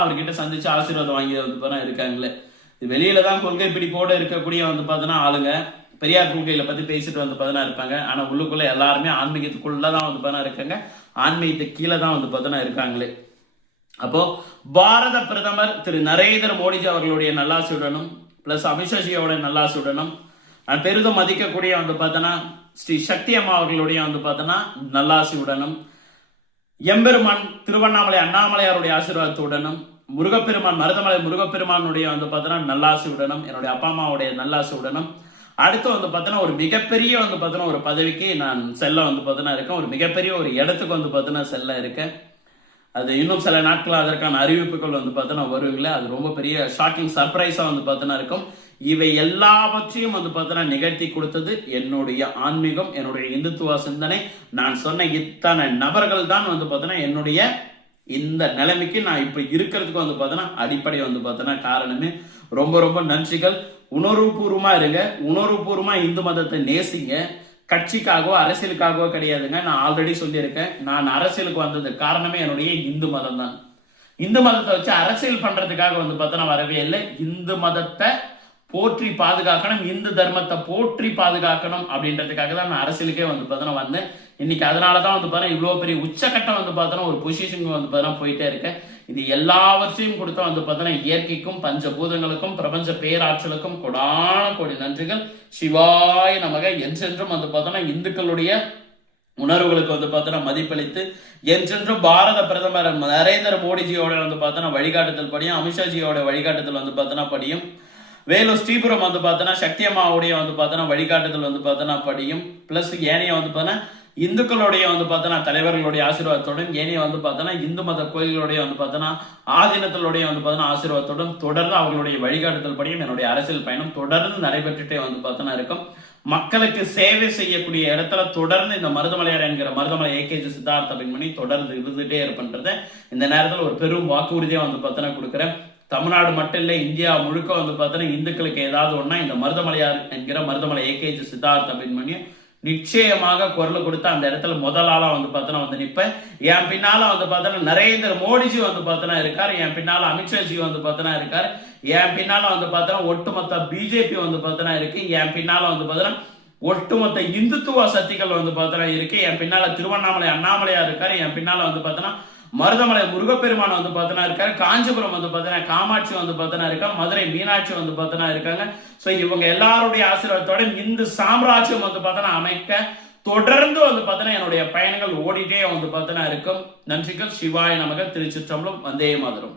அவர்கிட்ட சந்திச்சு ஆசீர்வாதம் வாங்கி வந்து இருக்காங்களே. வெளியில தான் கொள்கை பிடிப்போட இருக்கக்கூடிய வந்து பார்த்தோன்னா ஆளுங்க பெரியார் கொள்கையில பத்தி பேசிட்டு வந்து பார்த்தோன்னா இருப்பாங்க. ஆனா உள்ளுக்குள்ள எல்லாருமே ஆன்மீகத்துக்குள்ளதான் வந்து பார்த்தா இருக்காங்க. ஆன்மீகத்துக்கு கீழே தான் வந்து பார்த்தோன்னா இருக்காங்களே. அப்போ பாரத பிரதமர் திரு நரேந்திர மோடிஜி அவர்களுடைய நல்லாசியுடனும் பிளஸ் அமித்ஷாஜியோட நல்லாசியுடனும் நான் பெரிதும் மதிக்கக்கூடிய வந்து பார்த்தோன்னா ஸ்ரீ சக்தி அம்மா அவர்களுடைய வந்து பார்த்தோன்னா நல்லாசியுடனும் எம்பெருமான் திருவண்ணாமலை அண்ணாமலையாருடைய ஆசீர்வாதத்துடனும் முருகப்பெருமான் மருதமலை முருகப்பெருமானுடைய வந்து பார்த்தோன்னா நல்லாசியுடனும் என்னுடைய அப்பா அம்மாவுடைய நல்லாசியுடனும் அடுத்து வந்து பார்த்தோன்னா ஒரு மிகப்பெரிய வந்து பார்த்தோன்னா ஒரு பதவிக்கு நான் செல்ல வந்து பார்த்தோன்னா இருக்கேன். ஒரு மிகப்பெரிய ஒரு இடத்துக்கு வந்து பார்த்தோன்னா செல்ல இருக்கேன். அது இன்னும் சில நாட்கள் அதற்கான அறிவிப்புகள் வந்து பார்த்தோன்னா வருவீங்களே. அது ரொம்ப பெரிய ஷாக்கிங் சர்ப்ரைஸா வந்து பார்த்தோன்னா இருக்கும். இவை எல்லாவற்றையும் வந்து பார்த்தோன்னா நிகழ்த்தி கொடுத்தது என்னுடைய ஆன்மீகம், என்னுடைய இந்துத்துவ சிந்தனை. நான் சொன்ன இத்தனை நபர்கள் தான் வந்து பார்த்தோன்னா என்னுடைய இந்த நிலைமைக்கு நான் இப்ப இருக்கிறதுக்கு வந்து பார்த்தோன்னா அடிப்படை வந்து பார்த்தோன்னா காரணமே. ரொம்ப ரொம்ப நன்றிகள். உணர்வுபூர்வமா இருங்க, உணர்வுபூர்வமா இந்து மதத்தை நேசிங்க. கட்சிக்காகவோ அரசியலுக்காகவோ கிடையாதுங்க. நான் ஆல்ரெடி சொல்லியிருக்கேன், நான் அரசியலுக்கு வந்தது காரணமே என்னுடைய இந்து மதம் தான். இந்து மதத்தை வச்சு அரசியல் பண்றதுக்காக வந்து பார்த்தோன்னா வரவே இல்லை. இந்து மதத்தை போற்றி பாதுகாக்கணும், இந்து தர்மத்தை போற்றி பாதுகாக்கணும் அப்படின்றதுக்காக தான் நான் அரசியலுக்கே வந்து பார்த்தோன்னா வந்தேன். இன்னைக்கு அதனாலதான் வந்து பார்த்தா இவ்வளவு பெரிய உச்சகட்டம் வந்து பார்த்தோன்னா ஒரு பொசிஷனுக்கு வந்து பார்த்தோன்னா போயிட்டே இருக்கேன். இது எல்லாவற்றையும் கொடுத்தா வந்து பார்த்தோன்னா இயற்கைக்கும் பஞ்சபூதங்களுக்கும் பிரபஞ்ச பேராற்றலுக்கும் கொடான கோடி நன்றிகள். சிவாய நமக. என்றென்றும் வந்து பார்த்தோன்னா இந்துக்களுடைய உணர்வுகளுக்கு வந்து பார்த்தோன்னா மதிப்பளித்து என்றென்றும் பாரத பிரதமர் நரேந்திர மோடிஜியோட வந்து பார்த்தோன்னா வழிகாட்டுதல் படியும் அமித்ஷாஜியோட வழிகாட்டுதல் வந்து பார்த்தோன்னா படியும் வேலூர் ஸ்ரீபுரம் வந்து பார்த்தோன்னா சக்தி அம்மாவுடைய வந்து பார்த்தோன்னா வழிகாட்டுதல் வந்து பார்த்தோன்னா படியும் பிளஸ் ஏனைய வந்து பார்த்தோன்னா இந்துக்களுடைய வந்து பார்த்தோன்னா தலைவர்களுடைய ஆசீர்வாதத்துடன் ஏனைய வந்து பார்த்தோன்னா இந்து மத கோயில்களுடைய வந்து பார்த்தோன்னா ஆதீனத்தினுடைய வந்து பார்த்தோன்னா ஆசீர்வாதத்துடன் தொடர்ந்து அவர்களுடைய வழிகாட்டுதல் படியும் என்னுடைய அரசியல் பயணம் தொடர்ந்து நடைபெற்றுட்டே வந்து பார்த்தோன்னா இருக்கும். மக்களுக்கு சேவை செய்யக்கூடிய இடத்துல தொடர்ந்து இந்த மருதமலையார் என்கிற மருதமலை ஏகேஜி சித்தார்த்த பெண்மணி தொடர்ந்து இருந்துட்டே இருப்பன்றதை இந்த நேரத்தில் ஒரு பெரும் வாக்குறுதியா வந்து பார்த்தோன்னா கொடுக்குறேன். தமிழ்நாடு மட்டும் இல்லை, இந்தியா முழுக்க வந்து பார்த்தோன்னா இந்துக்களுக்கு ஏதாவது ஒன்னா இந்த மருதமலையார் என்கிற மருதமலை ஏகேஜி சித்தார்த்த பெண்மணி நிச்சயமாக குரல் கொடுத்து அந்த இடத்துல முதலாளா வந்து பார்த்தோன்னா வந்து நிற்பேன். என் பின்னால வந்து பார்த்தோன்னா நரேந்திர மோடிஜி வந்து பார்த்தோன்னா இருக்காரு, என் பின்னால அமித்ஷாஜி வந்து பார்த்தோன்னா இருக்காரு, என் பின்னால வந்து பார்த்தோன்னா ஒட்டுமொத்த பிஜேபி வந்து பார்த்தோன்னா இருக்கு, என் பின்னால வந்து பார்த்தோன்னா ஒட்டுமொத்த இந்துத்துவ சக்திகள் வந்து பார்த்தோன்னா இருக்கு, என் பின்னால திருவண்ணாமலை அண்ணாமலையா இருக்காரு, என் பின்னால வந்து பார்த்தோன்னா மருதமலை முருகப்பெருமான் வந்து பார்த்தோன்னா இருக்காரு, காஞ்சிபுரம் வந்து பார்த்தோன்னா காமாட்சி வந்து பார்த்தோன்னா இருக்காங்க, மதுரை மீனாட்சி வந்து பார்த்தோன்னா இருக்காங்க. சோ இவங்க எல்லாருடைய ஆசீர்வாதத்தோட இந்து சாம்ராஜ்யம் வந்து பார்த்தோன்னா அமைக்க தொடர்ந்து வந்து பார்த்தோன்னா என்னுடைய பயணங்கள் ஓடிட்டே வந்து பார்த்தோன்னா இருக்கும். நன்றிகள். சிவாய நமக. திருச்சிற்றம்பலம். வந்தே மாதரம்.